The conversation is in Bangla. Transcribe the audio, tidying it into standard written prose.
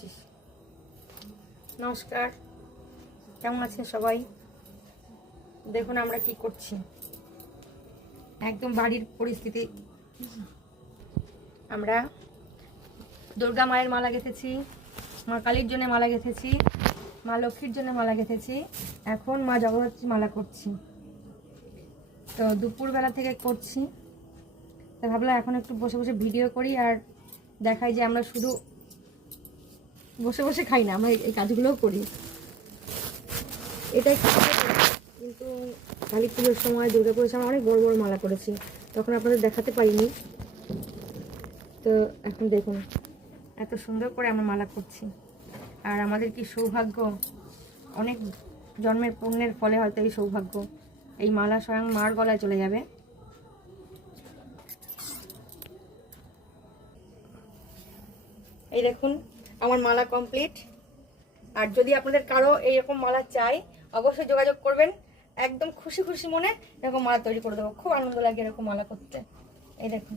করছিস? নমস্কার, কেমন আছেন সবাই? দেখুন আমরা কি করছি, একদম বাড়ির পরিস্থিতি। আমরা দুর্গা মায়ের মালা গেঁথেছি, মা কালীর জন্য মালা গেঁথেছি, মা লক্ষ্মীর জন্য মালা গেঁথেছি, এখন মা জগদ্ধাত্রীর মালা করছি। তো দুপুরবেলা থেকে করছি, তো ভাবলাম এখন একটু বসে বসে ভিডিও করি আর দেখাই যে আমরা শুধু বসে বসে খাই না, আমরা এই কাজগুলোও করি। এটাই কিন্তু কালী পুজোর সময়, দুর্গা পুজোর সময় অনেক বড় বড় মালা করেছি, তখন আপনাদের দেখাতে পারিনি। তো এখন দেখুন এত সুন্দর করে আমরা মালা করছি। আর আমাদের কি সৌভাগ্য, অনেক জন্মের পুণ্যের ফলে হয়তো এই সৌভাগ্য, এই মালা স্বয়ং মার গলায় চলে যাবে। এই দেখুন আমার মালা কমপ্লিট। আর যদি আপনাদের কারো এইরকম মালা চাই অবশ্যই যোগাযোগ করবেন, একদম খুশি খুশি মনে এরকম মালা তৈরি করে দেবো। খুব আনন্দ লাগে এরকম মালা করতে। এই দেখুন।